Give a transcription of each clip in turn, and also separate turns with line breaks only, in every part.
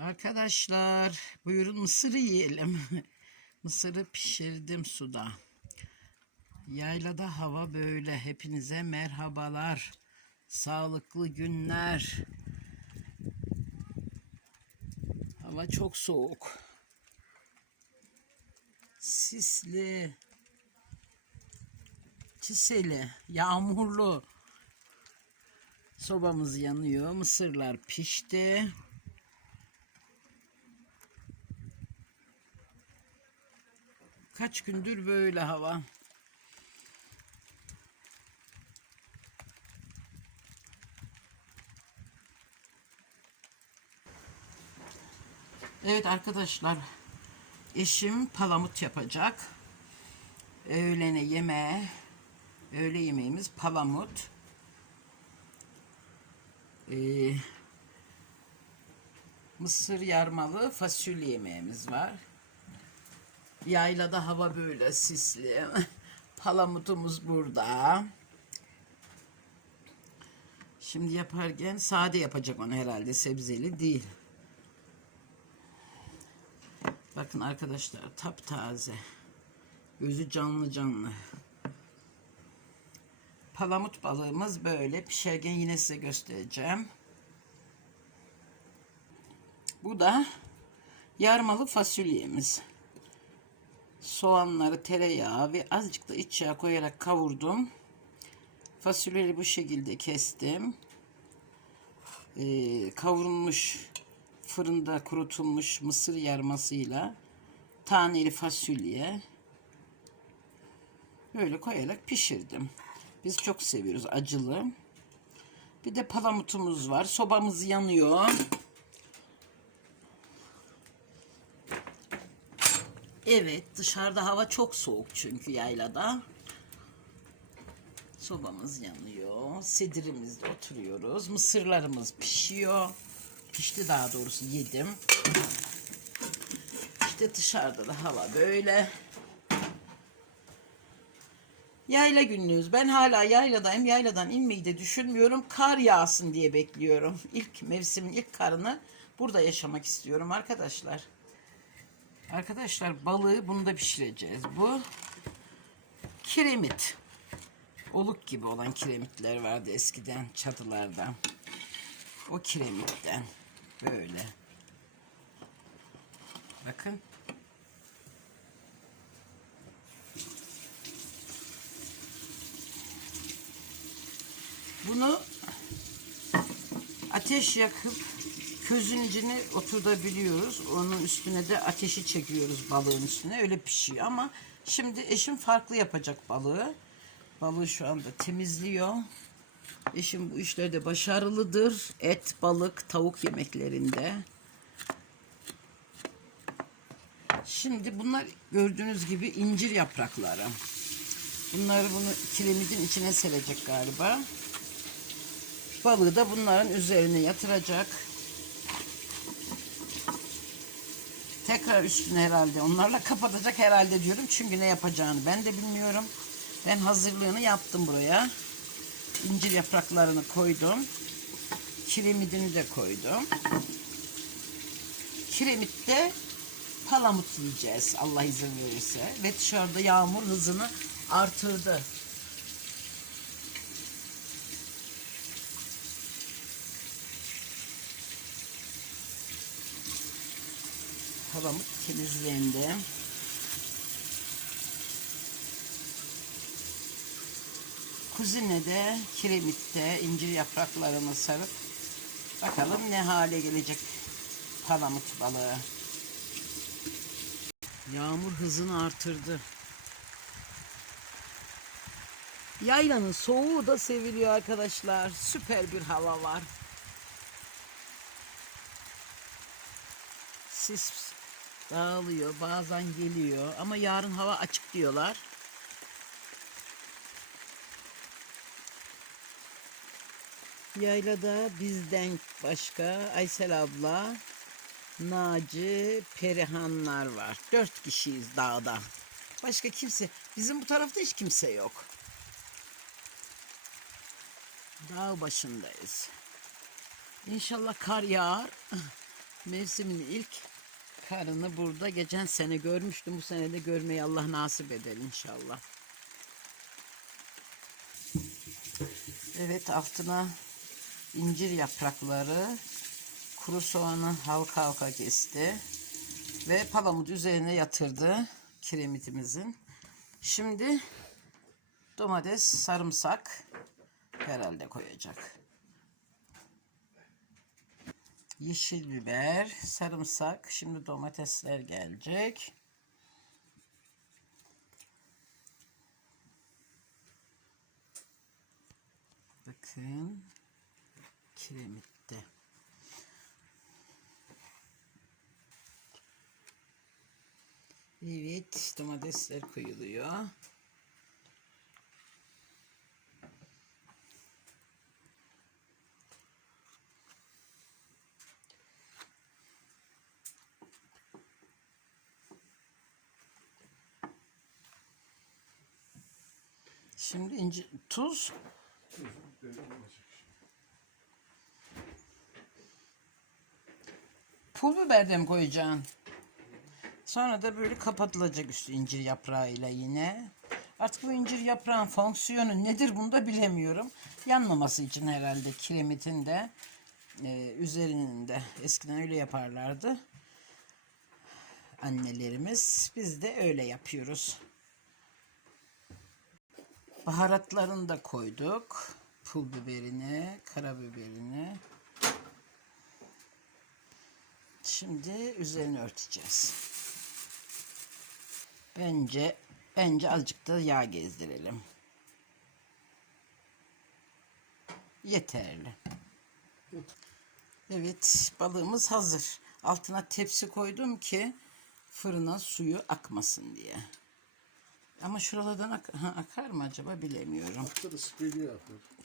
Arkadaşlar buyurun mısır yiyelim. Mısırı pişirdim suda. Yaylada hava böyle. Hepinize merhabalar. Sağlıklı günler. Hava çok soğuk. Sisli. Çiseli. Yağmurlu. Sobamız yanıyor. Mısırlar pişti. Kaç gündür böyle hava. Evet arkadaşlar. Eşim palamut yapacak. Öğlene yemeğe. Öğle yemeğimiz palamut. Ee, mısır yarmalı fasulye yemeğimiz var. Yaylada hava böyle sisli. Palamutumuz burada. Şimdi yaparken sade yapacak onu herhalde sebzeli değil. Bakın arkadaşlar taptaze. Gözü canlı canlı. Palamut balığımız böyle pişerken yine size göstereceğim. Bu da yarmalı fasulyemiz. Soğanları, tereyağı ve azıcık da iç yağ koyarak kavurdum. Fasulyeyi bu şekilde kestim. Ee, kavrulmuş fırında kurutulmuş mısır yarmasıyla taneli fasulye böyle koyarak pişirdim. Biz çok seviyoruz acılı. Bir de palamutumuz var. Sobamız yanıyor. Evet dışarıda hava çok soğuk çünkü yaylada. Sobamız yanıyor. Sedirimizde oturuyoruz. Mısırlarımız pişiyor. Pişti daha doğrusu yedim. İşte dışarıda da hava böyle. Yayla günlüğüz. Ben hala yayladayım. Yayladan inmeyi de düşünmüyorum. Kar yağsın diye bekliyorum. İlk mevsimin ilk karını burada yaşamak istiyorum arkadaşlar. Arkadaşlar balığı bunu da pişireceğiz. Bu kiremit. Oluk gibi olan kiremitler vardı eskiden çatılarda. O kiremitten böyle. Bakın. Bunu ateş yakıp közün içine oturtabiliyoruz. Onun üstüne de ateşi çekiyoruz balığın üstüne. Öyle pişiyor ama şimdi eşim farklı yapacak balığı. Balığı şu anda temizliyor. Eşim bu işlerde başarılıdır. Et, balık, tavuk yemeklerinde. Şimdi bunlar gördüğünüz gibi incir yaprakları. Bunları bunu kiremitin içine serecek galiba. Balığı da bunların üzerine yatıracak. Tekrar üstüne herhalde onlarla kapatacak herhalde diyorum. Çünkü ne yapacağını ben de bilmiyorum. Ben hazırlığını yaptım buraya. İncir yapraklarını koydum. Kiremidini de koydum. Kiremitte palamut yiyeceğiz Allah izin verirse. Ve dışarıda yağmur hızını artırdı. Palamut temizlendi. Kuzine de kiremitte incir yapraklarını sarıp bakalım ne hale gelecek palamut balığı. Yağmur hızını artırdı. Yaylanın soğuğu da seviliyor arkadaşlar. Süper bir hava var. Sis dağılıyor, bazen geliyor ama yarın hava açık diyorlar. Yaylada bizden başka Aysel abla, Naci, Perihanlar var. Dört kişiyiz dağda. Başka kimse, bizim bu tarafta hiç kimse yok. Dağ başındayız. İnşallah kar yağar. Mevsimin ilk karını burada geçen sene görmüştüm. Bu sene de görmeyi Allah nasip eder inşallah. Evet altına incir yaprakları kuru soğanı halka halka kesti ve palamut üzerine yatırdı kiremitimizin. Şimdi domates, sarımsak herhalde koyacak. Yeşil biber, sarımsak, şimdi domatesler gelecek. Bakın kiremitte. Evet, domatesler koyuluyor. Şimdi inci, tuz. Pul biber de mi koyacaksın? Sonra da böyle kapatılacak üstü incir yaprağıyla yine. Artık bu incir yaprağın fonksiyonu nedir bunu da bilemiyorum. Yanmaması için herhalde kiremitin de e, üzerinin de eskiden öyle yaparlardı. Annelerimiz biz de öyle yapıyoruz. Baharatlarını da koyduk. Pul biberini, karabiberini. Şimdi üzerini örteceğiz. Bence bence azıcık da yağ gezdirelim. Yeterli. Evet, balığımız hazır. Altına tepsi koydum ki fırına suyu akmasın diye. Ama şuralardan ak- akar mı acaba bilemiyorum.
Arkadaş geliyor.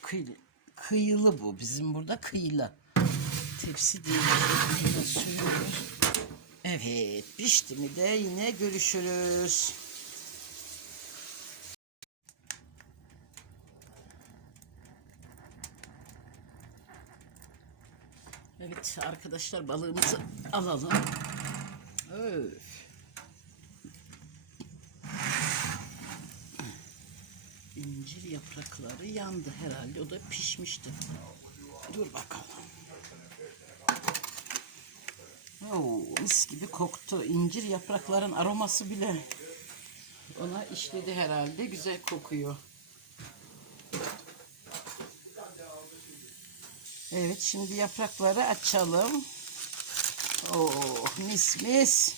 Kıy- kıyılı bu. Bizim burada kıyılı. Tepsi değil. Sürüyoruz. Evet. Pişti mi de yine görüşürüz. Evet arkadaşlar balığımızı alalım. Öf. İncir yaprakları yandı herhalde. O da pişmişti. Dur bakalım. Oo, mis gibi koktu. İncir yaprakların aroması bile ona işledi herhalde. Güzel kokuyor. Evet şimdi yaprakları açalım. Oo, mis mis.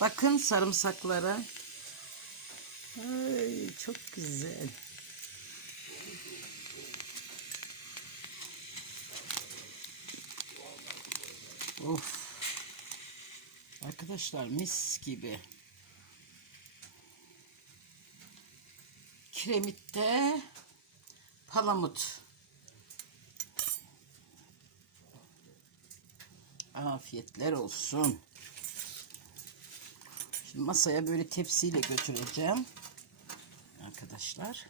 Bakın sarımsaklara. Ay, çok güzel. Of. Arkadaşlar mis gibi. Kiremitte palamut. Afiyetler olsun. Şimdi masaya böyle tepsiyle götüreceğim. Arkadaşlar.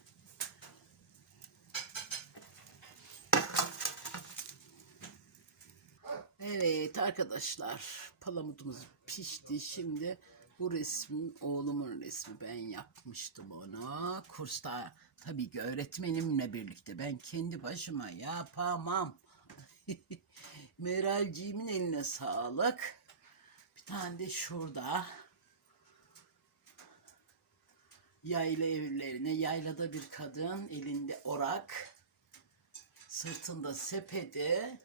Evet arkadaşlar palamudumuz pişti. Şimdi bu resmin oğlumun resmi ben yapmıştım onu. Kursta tabii ki öğretmenimle birlikte ben kendi başıma yapamam. Meralciğimin eline sağlık. Bir tane de şurada yayla evlerine yaylada bir kadın elinde orak sırtında sepeti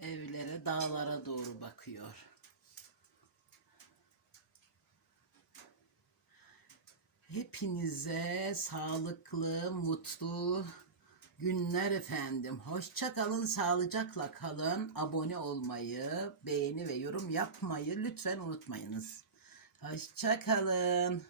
evlere dağlara doğru bakıyor. Hepinize sağlıklı, mutlu günler efendim. Hoşça kalın, sağlıcakla kalın. Abone olmayı, beğeni ve yorum yapmayı lütfen unutmayınız. Hoşça kalın.